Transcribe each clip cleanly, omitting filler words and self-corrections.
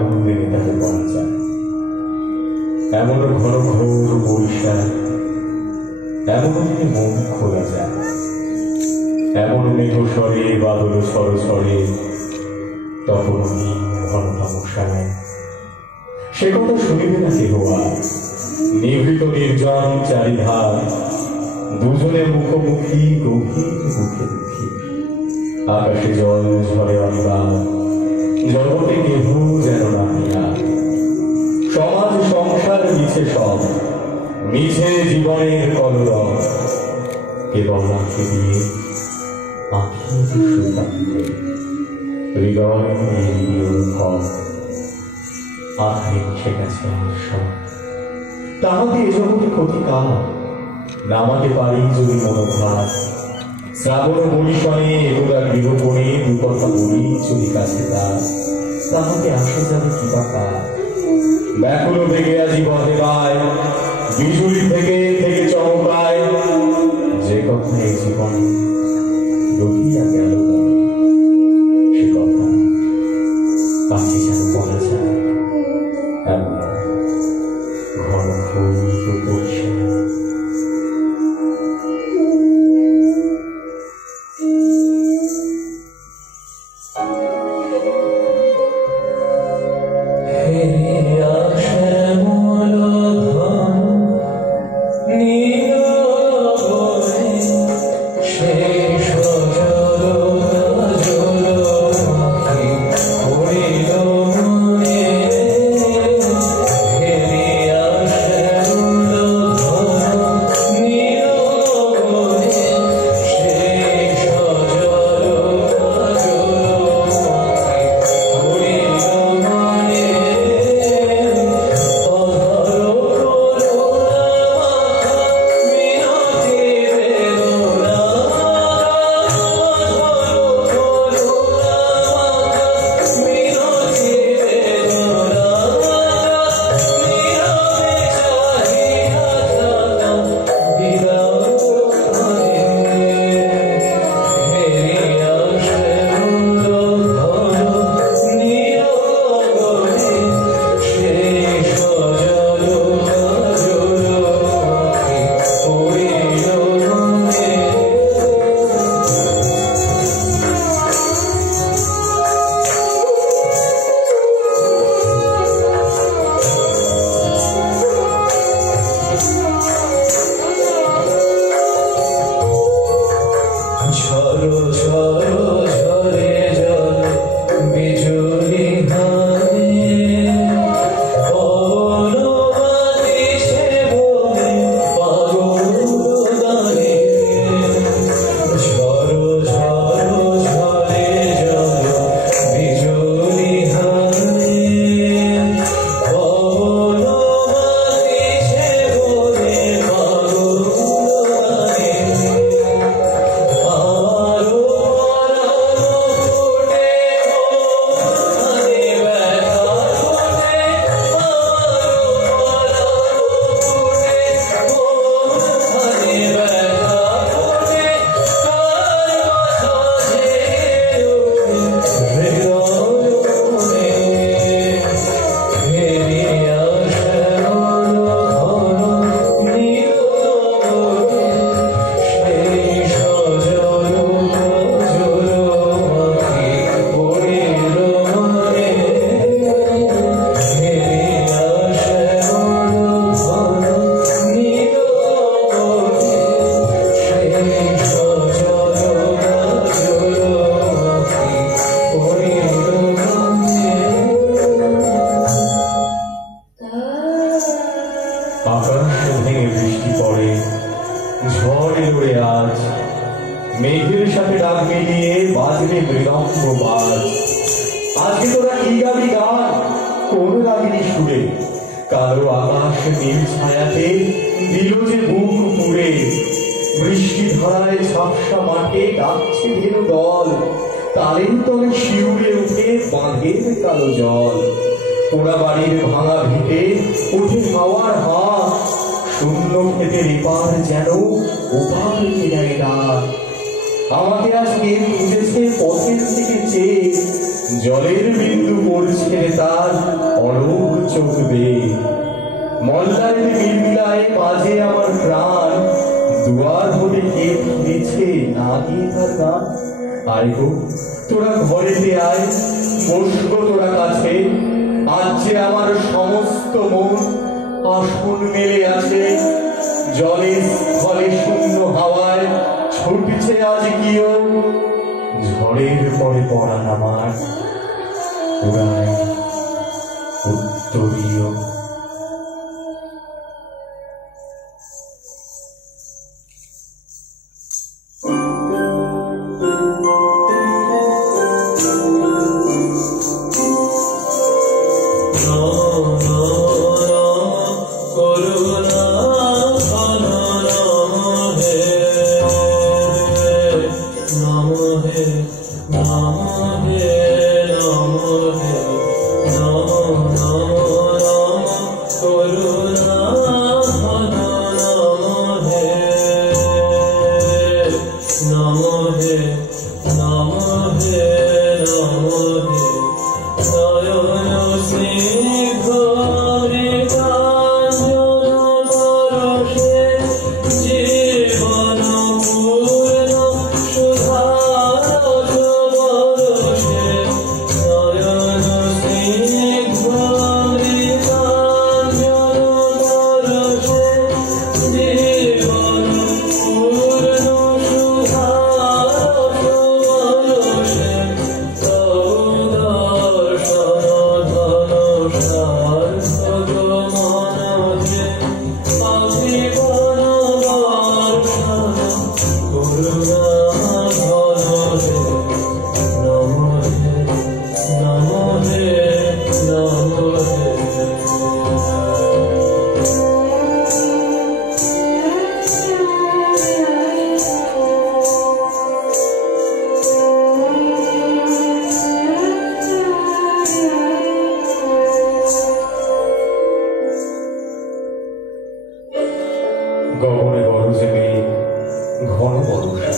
আনন্দে মেটাতে পারা যায়। এমন ঘন ঘোর বৈশাখ, এমন মন খোলা যায়, এমন মেঘ স্বরে বাদল সরস্বরে তখন ঘন তামসায় সে কথা শুনিবে না কেহ আর। নিভৃত নির্জন চারিধার, দুজনে মুখোমুখি গভীর মুখে মুখী। আকাশে জল ঝরে অনিবার, জগতে কেহ যেন নাহিয়া। সমাজ সংসার মিছে সব, মিছে জীবনের কলরব। কেবল আঁখি দিয়ে আঁখির সুতান্তে হৃদয় নির্ভর আঁখি মিশে গেছে সব। তাহাতে এ জগতে ক্ষতিকার, নামাতে পারি যদি মনোভার। শ্রাবণ বরিশনে এগুলা গৃহপণে দুকথা বলি যদি কাছে তার, তাহাতে আসে যাবে কি বা কার। ব্যাকুল থেকে আজি বহে গায়, বিজুলি থেকে থেকে চমকায়, যে কথা এই জীবনে রহিয়া গেল সে কথা কাছে যেন বলা যায়। এমন ঘন ঘোর বৈশাখ। মেঘের সাথে ডাক মিলিয়ে বাজবে মৃদঙ্গ বাজ। আজকে তোরা কি গাবি গান কোন রাগিনী সুরে, কালো আকাশ নীল ছায়াতে দিল যে বুক পুড়ে। বৃষ্টি ধরায় ঝাপসা মাঠে ডাকছে ভেনু দল, তারের তলে শিউরে উঠে বাঁধের কালো জল। পোড়া বাড়ির ভাঙা ভিটে উঠে হাওয়ার হাত, শূন্য ক্ষেতের এপার যেন ওপার ফেরায় ডাক। আমাকে আজ কে খুঁজেছে পথের থেকে চেয়ে, জলের বিন্দু পড়ছে তার অলোক চোখ বেয়ে। মল্লারের বিড়বিলায় বাজে আমার প্রাণ, দুয়ার হতে কে ফিরেছে না গিয়ে তার গান। আয় গো তোরা ঘরেতে আয়, বসবো তোরা কাছে, আজ যে আমার সমস্ত মন আসন মেলে আছে। জলে স্থলে শূন্য হাওয়ায় ছুটছে আজ কিও, ঝড়ের পরে পড়ান আমার পুরায় উত্তরীয়। গগনে গরজে মেঘ, ঘন বর্ষা,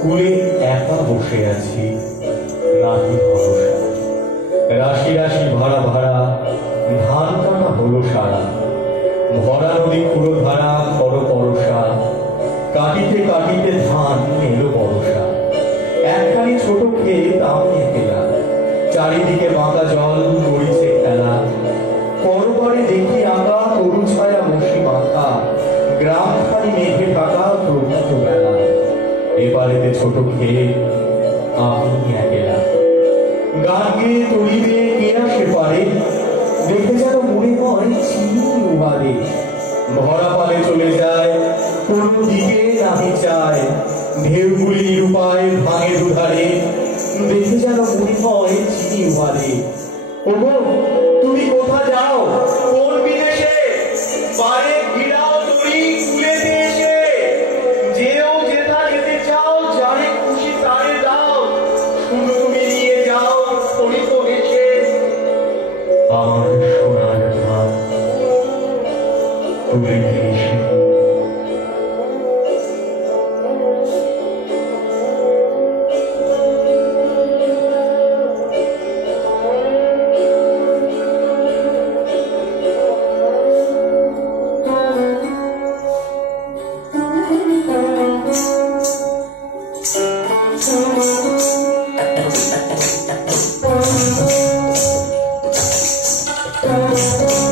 কুলে একা বসে আছি নাহি ভরসা। রাশি রাশি ভাড়া ভাড়া ধান কাটা হলো সারা, ভরা নদী পুরো ধারা খর পরশা। কাটিতে কাটিতে ধান এলো বর্ষা, একখানি ছোট ক্ষেত আমি একেলা, চারিদিকে বাঁকা জল করিছে খেলা। পরবারে দেখি আঁকা তরু ছায়া মশি মাথা, গ্রামখানি মেঘে ঢাকা প্রভূত বেলা। এবারেতে ছোট খেয়ে আমি একেলা, গান গেয়ে তরিবে কে আসে পারে, দেখে যেন মনে হয় চিনি উহারে। ভরা পালে চলে যায় কোন দিকে নাহি চায়, ঢেউগুলি রূপায় ভাঙে দুধারে, দেখে যেন মনে হয় চিনি উহারে। ওগো তুমি কোথা যাও কোন বিদেশে, পারে ঘিরাও তরি কুলেতে এসে। যেও যেথা যেতে চাও, যারে খুশি তারে দাও, শুধু তুমি নিয়ে যাও করিত হেসে। আমার সোনার ধান কুলেতে এসে। Thank you.